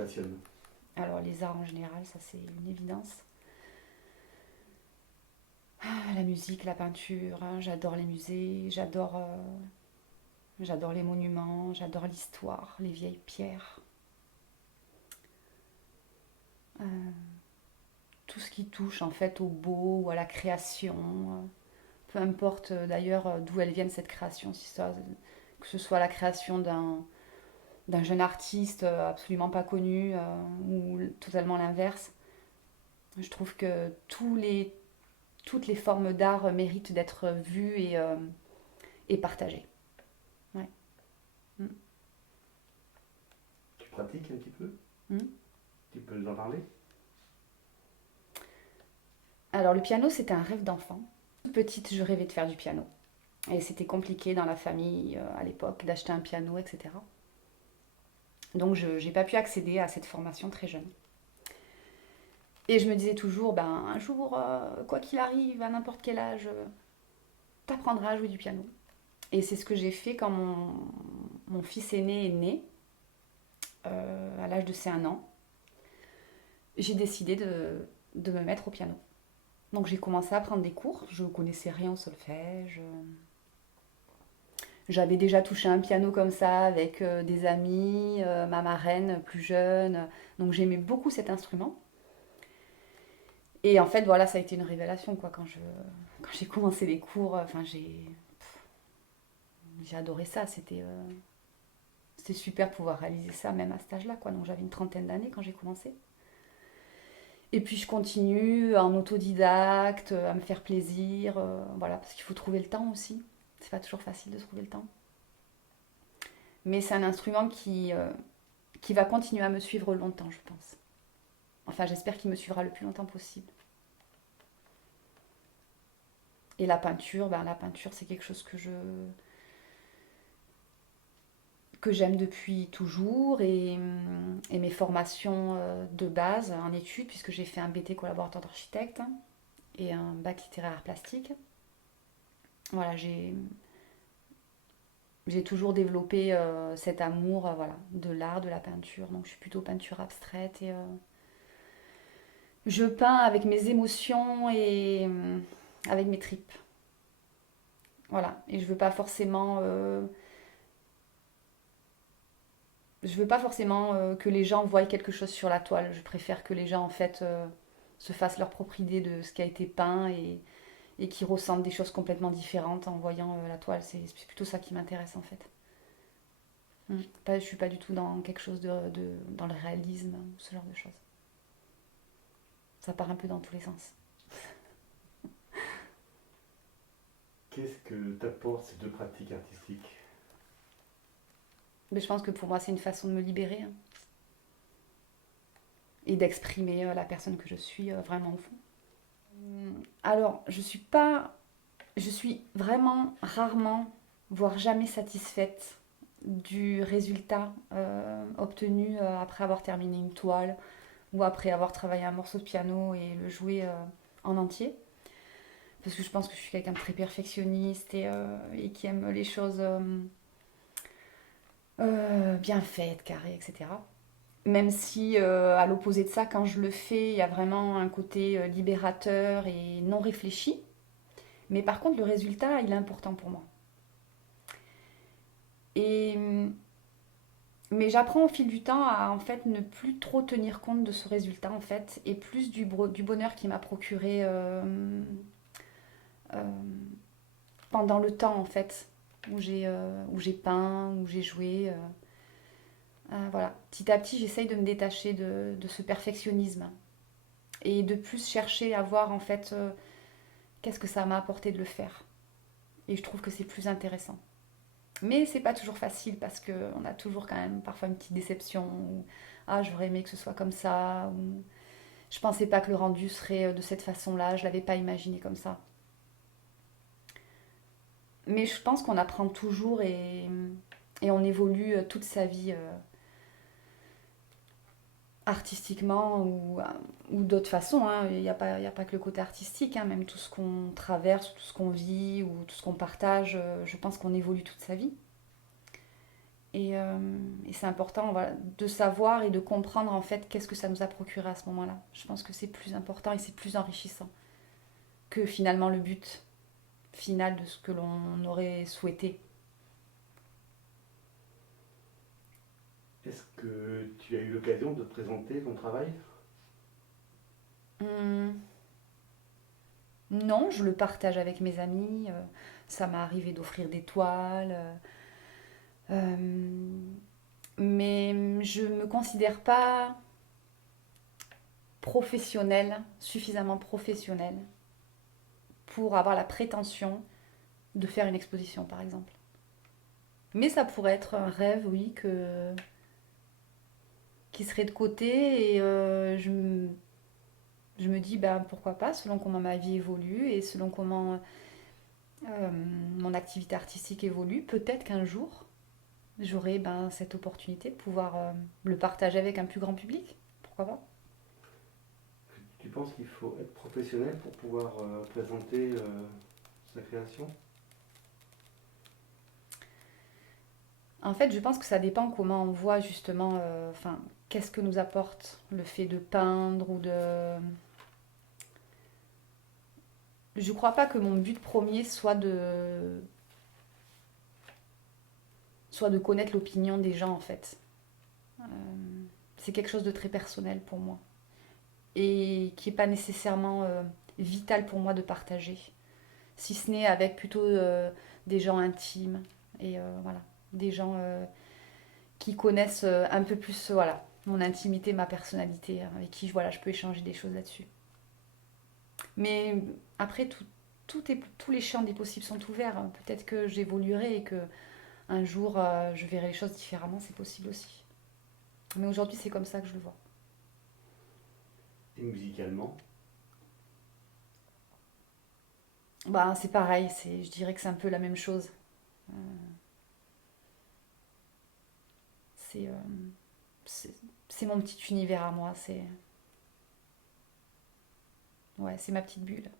passionne? Alors les arts en général, ça c'est une évidence. Ah, la musique, la peinture, hein, j'adore les musées, j'adore les monuments, j'adore l'histoire, les vieilles pierres. Euh, tout ce qui touche en fait au beau ou à la création. Peu importe d'ailleurs d'où elle vienne cette création, si ça, que ce soit la création d'un jeune artiste absolument pas connu ou totalement l'inverse. Je trouve que toutes les formes d'art méritent d'être vues et partagées. Ouais. Mm. Tu pratiques un petit peu? Mm. Tu peux nous en parler? Alors le piano, c'était un rêve d'enfant. Toute petite, je rêvais de faire du piano. Et c'était compliqué dans la famille à l'époque d'acheter un piano, etc. Donc je n'ai pas pu accéder à cette formation très jeune. Et je me disais toujours, ben, un jour, quoi qu'il arrive, à n'importe quel âge, t'apprendras à jouer du piano. Et c'est ce que j'ai fait quand mon fils aîné est né, à l'âge de ses 1 an. J'ai décidé de me mettre au piano. Donc j'ai commencé à prendre des cours, je ne connaissais rien au solfège. J'avais déjà touché un piano comme ça avec des amis, ma marraine plus jeune. Donc j'aimais beaucoup cet instrument. Et en fait, voilà, ça a été une révélation quoi, quand j'ai commencé les cours. Enfin, j'ai adoré ça. C'était super de pouvoir réaliser ça même à cet âge-là. Quoi. Donc j'avais une trentaine d'années quand j'ai commencé. Et puis je continue en autodidacte, à me faire plaisir. Voilà, parce qu'il faut trouver le temps aussi. C'est pas toujours facile de trouver le temps. Mais c'est un instrument qui va continuer à me suivre longtemps, je pense. Enfin, j'espère qu'il me suivra le plus longtemps possible. Et la peinture, c'est quelque chose que j'aime depuis toujours et mes formations de base en études, puisque j'ai fait un BT collaborateur d'architecte et un bac littéraire plastique. Voilà, j'ai toujours développé cet amour voilà, de l'art, de la peinture. Donc je suis plutôt peinture abstraite et je peins avec mes émotions et avec mes tripes. Voilà, et je veux pas forcément que les gens voient quelque chose sur la toile. Je préfère que les gens en fait se fassent leur propre idée de ce qui a été peint et qui ressentent des choses complètement différentes en voyant la toile. C'est plutôt ça qui m'intéresse en fait. Je suis pas du tout dans quelque chose dans le réalisme ou ce genre de choses. Ça part un peu dans tous les sens. Qu'est-ce que t'apportent ces deux pratiques artistiques? Mais je pense que pour moi c'est une façon de me libérer hein, et d'exprimer la personne que je suis vraiment au fond. Alors je suis vraiment rarement, voire jamais satisfaite du résultat obtenu après avoir terminé une toile ou après avoir travaillé un morceau de piano et le jouer en entier. Parce que je pense que je suis quelqu'un de très perfectionniste et qui aime les choses bien faites, carrées, etc. Même si, à l'opposé de ça, quand je le fais, il y a vraiment un côté libérateur et non réfléchi. Mais par contre, le résultat, il est important pour moi. Et, mais j'apprends au fil du temps à en fait ne plus trop tenir compte de ce résultat en fait et plus du bonheur qu'il m'a procuré euh, pendant le temps en fait où j'ai peint, où j'ai joué. Voilà. Petit à petit, j'essaye de me détacher de ce perfectionnisme et de plus chercher à voir en fait qu'est-ce que ça m'a apporté de le faire. Et je trouve que c'est plus intéressant. Mais c'est pas toujours facile parce qu'on a toujours quand même parfois une petite déception ou ah j'aurais aimé que ce soit comme ça ou je pensais pas que le rendu serait de cette façon-là, je l'avais pas imaginé comme ça. Mais je pense qu'on apprend toujours et on évolue toute sa vie artistiquement ou d'autres façons. Hein. Il y a pas que le côté artistique, hein. Même tout ce qu'on traverse, tout ce qu'on vit ou tout ce qu'on partage, je pense qu'on évolue toute sa vie. Et c'est important voilà, de savoir et de comprendre en fait qu'est-ce que ça nous a procuré à ce moment-là. Je pense que c'est plus important et c'est plus enrichissant que finalement le but final de ce que l'on aurait souhaité. Est-ce que tu as eu l'occasion de présenter ton travail? Hum, non, je le partage avec mes amis. Ça m'est arrivé d'offrir des toiles. Mais je ne me considère pas professionnelle, suffisamment professionnelle pour avoir la prétention de faire une exposition, par exemple. Mais ça pourrait être un rêve, oui, qui serait de côté et je me dis, ben, pourquoi pas, selon comment ma vie évolue et selon comment euh, mon activité artistique évolue, peut-être qu'un jour, j'aurai ben, cette opportunité de pouvoir le partager avec un plus grand public. Pourquoi pas? Tu penses qu'il faut être professionnel pour pouvoir présenter sa création? En fait, je pense que ça dépend comment on voit justement, enfin, qu'est-ce que nous apporte le fait de peindre ou de... Je crois pas que mon but premier soit de connaître l'opinion des gens en fait. Euh, c'est quelque chose de très personnel pour moi et qui n'est pas nécessairement vital pour moi de partager, si ce n'est avec plutôt des gens intimes et voilà, des gens qui connaissent un peu plus voilà, mon intimité, ma personnalité, avec qui voilà, je peux échanger des choses là-dessus. Mais après, tous les champs des possibles sont ouverts. Hein. Peut-être que j'évoluerai et que un jour je verrai les choses différemment, c'est possible aussi. Mais aujourd'hui, c'est comme ça que je le vois. Et musicalement? Bah, c'est pareil, je dirais que c'est un peu la même chose. Euh, c'est, euh, c'est, c'est mon petit univers à moi. Ouais, c'est ma petite bulle.